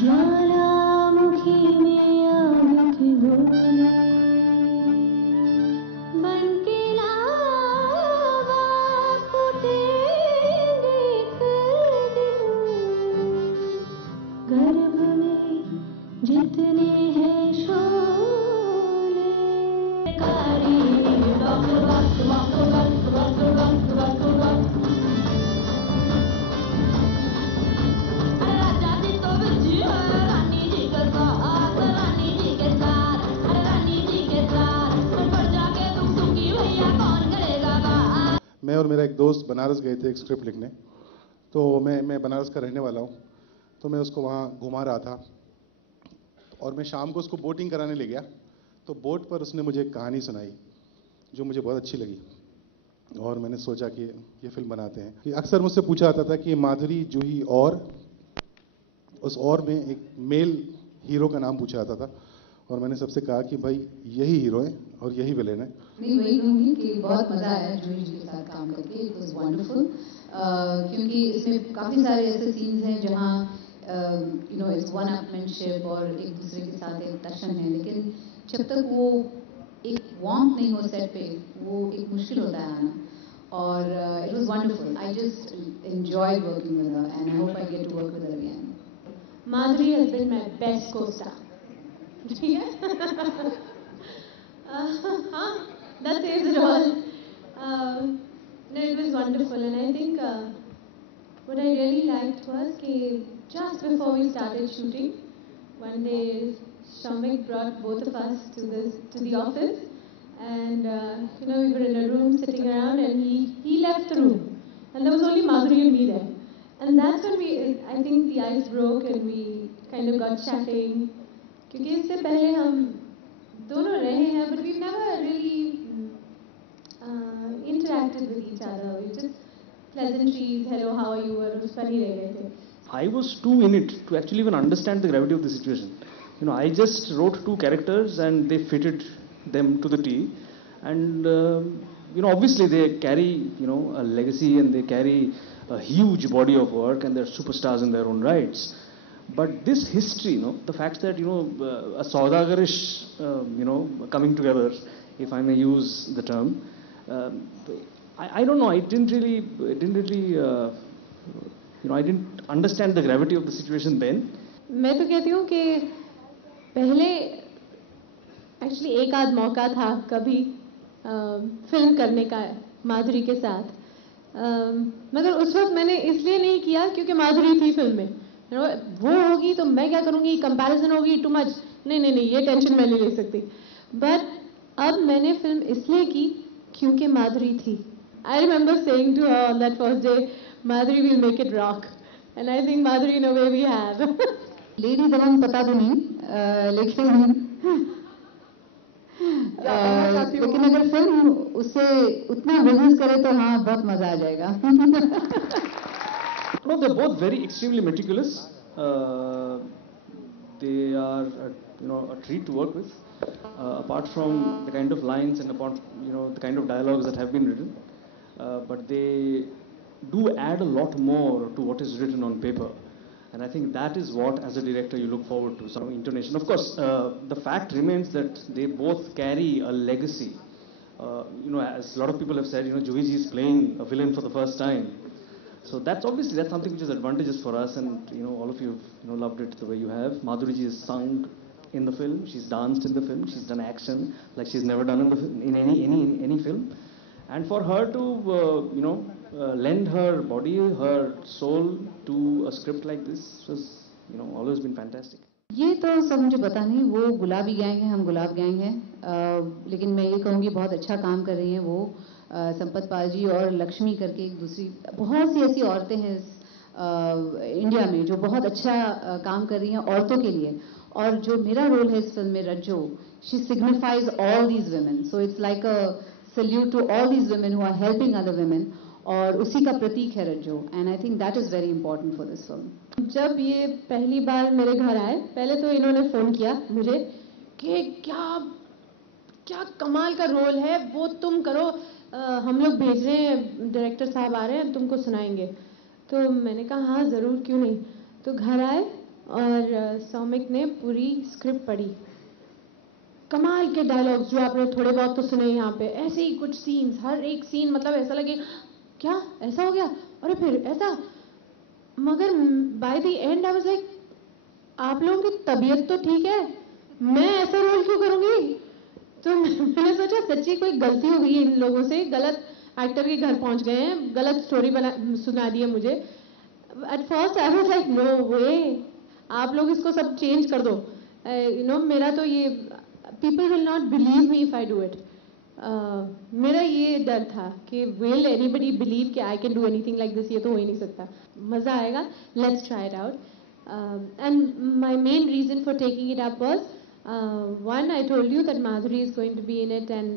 ज्वालामुखी में आग की गोली बनके लावा फूटेंगे एक दिन, गर्भ में जितने हैं शोले कारी वक्त वक्त वक्त वक्त वक्त वक्त वक्त वक्त राजा जी तो बच्ची है रानी जी के साथ, रानी जी के साथ, रानी जी के साथ, पर जाके तुम दुखी भैया कौन करेगा बात। मैं और मेरा एक दोस्त बनारस गए थे एक स्क्रिप्ट लिखने। तो मैं बनारस का रहने वाला हूँ, तो मैं उसको वहाँ घुमा रहा था और मैं शाम को उसको बोटिंग कराने ले गया। तो बोट पर उसने मुझे एक कहानी सुनाई जो मुझे बहुत अच्छी लगी और मैंने सोचा कि ये फिल्म बनाते हैं। कि अक्सर मुझसे पूछा जाता था कि माधुरी, जूही और उस और में एक मेल हीरो का नाम पूछा जाता था और मैंने सबसे कहा कि भाई यही हीरो है और यही विलेन है। नहीं, वही कहूँगी कि बहुत मज़ा आया जूही जी के साथ काम करके। इट वाज वंडरफुल, क्योंकि इसमें काफ़ी सारे ऐसे सीन्स हैं जहाँ you know it's one upmanship और एक दूसरे के साथ एक टशन है, लेकिन जब तक वो एक वार्मथ नहीं हो सेट पे, वो एक मुश्किल होता है आना। और it was wonderful. I just enjoyed working with her and I hope I get to work with her again. Madhuri has been my best co-star. ठीक है? हाँ, that says it all. No, it was wonderful, and I think what I really liked was कि just before we started shooting, one day Shamik brought both of us to the office, and you know, we were in a room sitting around, and he left the room, and there was only Madhuri and me there. And that's when I think the ice broke and we kind of got chatting. क्योंकि इससे पहले हम दोनों रहे हैं, but we've never really interacted with each other. We just pleasantries, hello, how are you, और उस पर ही रह गए थे. I was too in it to actually even understand the gravity of the situation. You know, I just wrote two characters and they fitted them to the T. And, you know, obviously they carry, you know, a legacy and they carry a huge body of work and they're superstars in their own rights. But this history, you know, the fact that, you know, a Saudagarish, you know, coming together, if I may use the term, I don't know, I didn't really, you know, I didn't understand the gravity of the situation then. मैं तो कहती हूँ कि पहले actually एक आध मौका था कभी फिल्म करने का माधुरी के साथ, मगर उस वक्त मैंने इसलिए नहीं किया क्योंकि माधुरी थी फिल्म में। वो होगी तो मैं क्या करूँगी, कंपैरिजन होगी टू मच, नहीं, ये टेंशन मैं नहीं ले सकती। बट अब मैंने फिल्म इसलिए की क्योंकि माधुरी थी। I remember saying to her on that first day, Madhuri will make it rock, and I think Madhuri in a way we have. Lady Dabangg पता तो नहीं, लेकिन अगर फिल्म उससे उतना बिजनेस करे तो हाँ, बहुत मजा आ जाएगा। No, they're both very extremely meticulous. They are, you know, a treat to work with. Apart from the kind of lines and apart, you know, the kind of dialogues that have been written, but they do add a lot more to what is written on paper. And I think that is what, as a director, you look forward to, some intonation. Of course, the fact remains that they both carry a legacy. You know, as a lot of people have said, you know, Juhi ji is playing a villain for the first time. So that's obviously, that's something which is advantageous for us, and you know, all of you have, you know, loved it the way you have. Madhuri ji has sung in the film, she's danced in the film, she's done action like she's never done in the in any film. And for her to you know, lend her body, her soul to a script like this was, you know, always been fantastic. ये तो सब मुझे पता नहीं, वो गुलाबी gang है, हम गुलाब गैंग हैं, लेकिन मैं ये कहूँगी बहुत अच्छा काम कर रही हैं वो। संपत पाल जी और लक्ष्मी करके एक दूसरी बहुत सी ऐसी औरतें हैं इंडिया में जो बहुत अच्छा काम कर रही हैं औरतों के लिए। और जो मेरा रोल है इस फिल्म में Rajjo, she signifies all these women, so it's like a salute to all these women who are helping other women, और उसी का प्रतीक है Rajjo, and I think that is very important for this film. जब ये पहली बार मेरे घर आए, पहले तो इन्होंने फ़ोन किया मुझे कि क्या कमाल का रोल है वो, तुम करो, हम लोग भेज रहे हैं, डायरेक्टर साहब आ रहे हैं, तुमको सुनाएंगे। तो मैंने कहा हाँ ज़रूर, क्यों नहीं। तो घर आए और सौमिक ने पूरी स्क्रिप्ट पढ़ी। कमाल के डायलॉग्स जो आपने थोड़े बहुत तो सुने यहाँ पे, ऐसे ही कुछ सीन्स, हर एक सीन मतलब ऐसा लगे क्या ऐसा हो गया, अरे फिर ऐसा, मगर by the and I was like आप लोगों की तबीयत तो ठीक है, मैं ऐसा रोल क्यों करूंगी? तो मैंने सोचा सच्ची कोई गलती हो गई इन लोगों से, गलत एक्टर के घर पहुंच गए हैं, गलत स्टोरी सुना दी है मुझे। At first I was like no way, आप लोग इसको सब चेंज कर दो। यू नो मेरा तो ये people will not believe me if I do it. मेरा ये डर था कि विल एनीबडी बिलीव कि I can do anything like this, ये तो हो ही नहीं सकता। मज़ा आएगा, let's try it out. And my main reason for taking it up was, one, I told you that Madhuri is going to be in it, and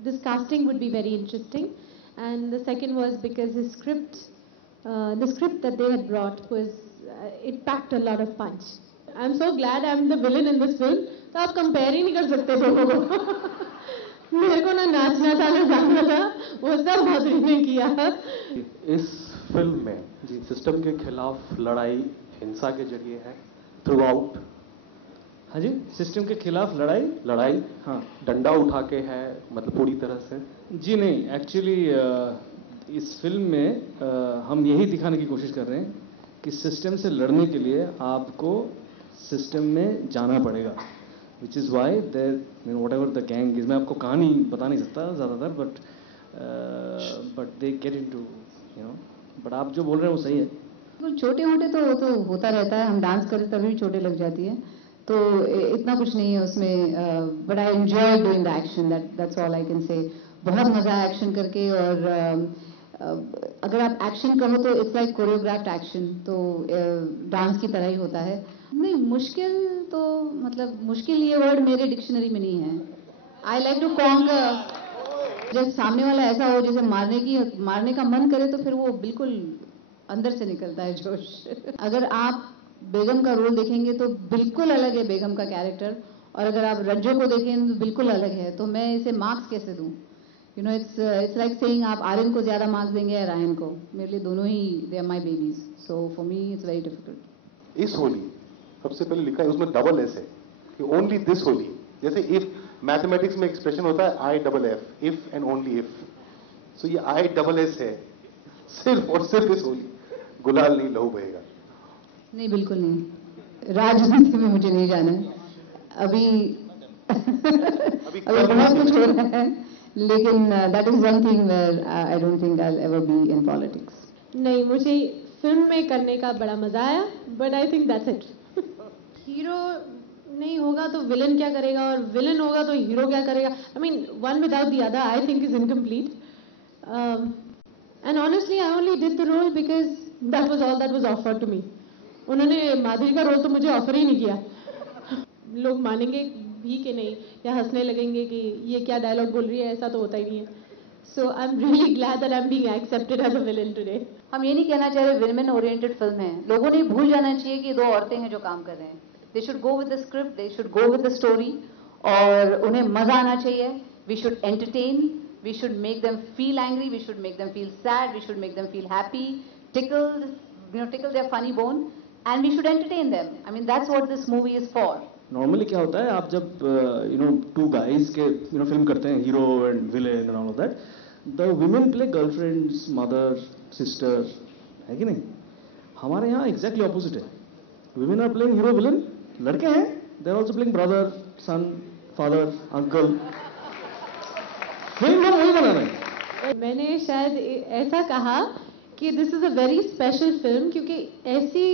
this casting would be very interesting. And the second was because the script that they had brought was, it packed a lot of punch. I'm so glad I'm the villain in this film. तो आप compare ही नहीं कर सकते दोनों को। मेरे को ना नाचना था ना गाना था, वो सब माधुरी ने किया। इस फिल्म में सिस्टम के खिलाफ लड़ाई हिंसा के जरिए है थ्रू आउट। हाँ जी, सिस्टम के खिलाफ लड़ाई हाँ, डंडा उठा के है, मतलब पूरी तरह से। जी नहीं, एक्चुअली इस फिल्म में हम यही दिखाने की कोशिश कर रहे हैं कि सिस्टम से लड़ने के लिए आपको सिस्टम में जाना पड़ेगा, which is why there whatever the gang is. मैं आपको कहानी बता नहीं सकता ज़्यादातर, but they get into you know, but आप जो बोल रहे हैं वो सही है। तो छोटे मोटे तो होता रहता है, हम डांस करें तभी भी चोटें लग जाती हैं, तो इतना कुछ नहीं है उसमें। But I enjoy doing the action, that's all I can say. बहुत मजा आया एक्शन करके, और अगर आप एक्शन करो तो इट्स लाइक कोरियोग्राफ्ड एक्शन, तो डांस की तरह ही होता है। नहीं मुश्किल तो मतलब मुश्किल ये वर्ड मेरे डिक्शनरी में नहीं है। आई लाइक टू कॉन्कर, जब सामने वाला ऐसा हो जैसे मारने का मन करे, तो फिर वो बिल्कुल अंदर से निकलता है जोश। अगर आप बेगम का रोल देखेंगे तो बिल्कुल अलग है बेगम का कैरेक्टर, और अगर आप रज्जो को देखें तो बिल्कुल अलग है। तो मैं इसे मार्क्स कैसे दूं? You know it's like saying आप आर्यन को ज्यादा मार्क्स देंगे या रायन को। मेरे लिए दोनों ही they are my babies, so for me it's very difficult. इस होली सबसे पहले लिखा है उसमें डबल एस है कि ओनली दिस होली। जैसे इफ मैथमेटिक्स में एक्सप्रेशन होता है I double F, if and only if, so ये आई डबल एस है, सिर्फ और सिर्फ इस होली गुलाल नहीं लहू बहेगा। नहीं बिल्कुल नहीं, राजनीति में मुझे नहीं जाना है अभी। बहुत कुछ हो रहा है, लेकिन that is one thing where I don't think I will ever be in politics. नहीं, मुझे फिल्म में करने का बड़ा मजा आया, but I think that's it. Hero नहीं होगा तो विलन क्या करेगा, और विलन होगा तो हीरो क्या करेगा? I mean one without the other I think is incomplete. And honestly I only did the role because that was all that was offered to me. उन्होंने माधुरी का रोल तो मुझे ऑफर ही नहीं किया। लोग मानेंगे भी कि नहीं, या हंसने लगेंगे कि ये क्या डायलॉग बोल रही है, ऐसा तो होता ही नहीं है। So I am really glad that I am being accepted as a villain today. हम ये नहीं कहना चाह रहे विमेन ओरिएंटेड फिल्म है, लोगों ने भूल जाना चाहिए कि दो औरतें हैं जो काम कर रहे हैं। They should go with the script, they should go with the story, और उन्हें मजा आना चाहिए। We should entertain, we should make them feel angry, we should make them feel sad, we should make them feel happy, tickle their funny bone, and we should entertain them. I mean that's what this movie is for. Normally क्या होता है, आप जब you know two guys के you know film करते हैं, hero and villain and all of that, the women play girlfriends, mother, sister, है कि नहीं? हमारे यहाँ एग्जैक्टली ऑपोजिट है। Women are playing hero villain, लड़के हैं they are also playing brother, son, father, uncle. Film हम वही बना रहे हैं। मैंने शायद ऐसा कहा कि this is a very special film, क्योंकि ऐसी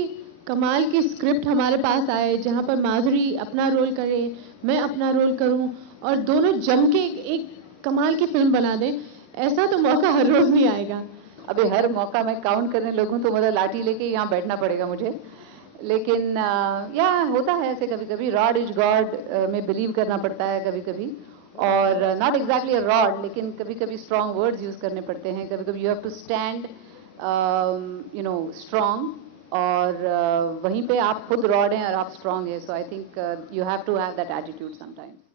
कमाल की स्क्रिप्ट हमारे पास आए जहां पर माधुरी अपना रोल करे, मैं अपना रोल करूं, और दोनों जम के एक कमाल की फिल्म बना दें। ऐसा तो मौका हर रोज नहीं आएगा। अभी हर मौका मैं काउंट करने लगूं तो मतलब लाठी लेके यहाँ बैठना पड़ेगा मुझे। लेकिन या होता है ऐसे कभी कभी, रॉड इज गॉड में बिलीव करना पड़ता है कभी कभी, और नॉट एग्जैक्टली अ रॉड, लेकिन कभी कभी स्ट्रॉन्ग वर्ड्स यूज करने पड़ते हैं। कभी कभी you have to stand you know strong, और वहीं पे आप खुद रॉड हैं और आप स्ट्रॉन्ग है। So I think you have to have that attitude sometimes.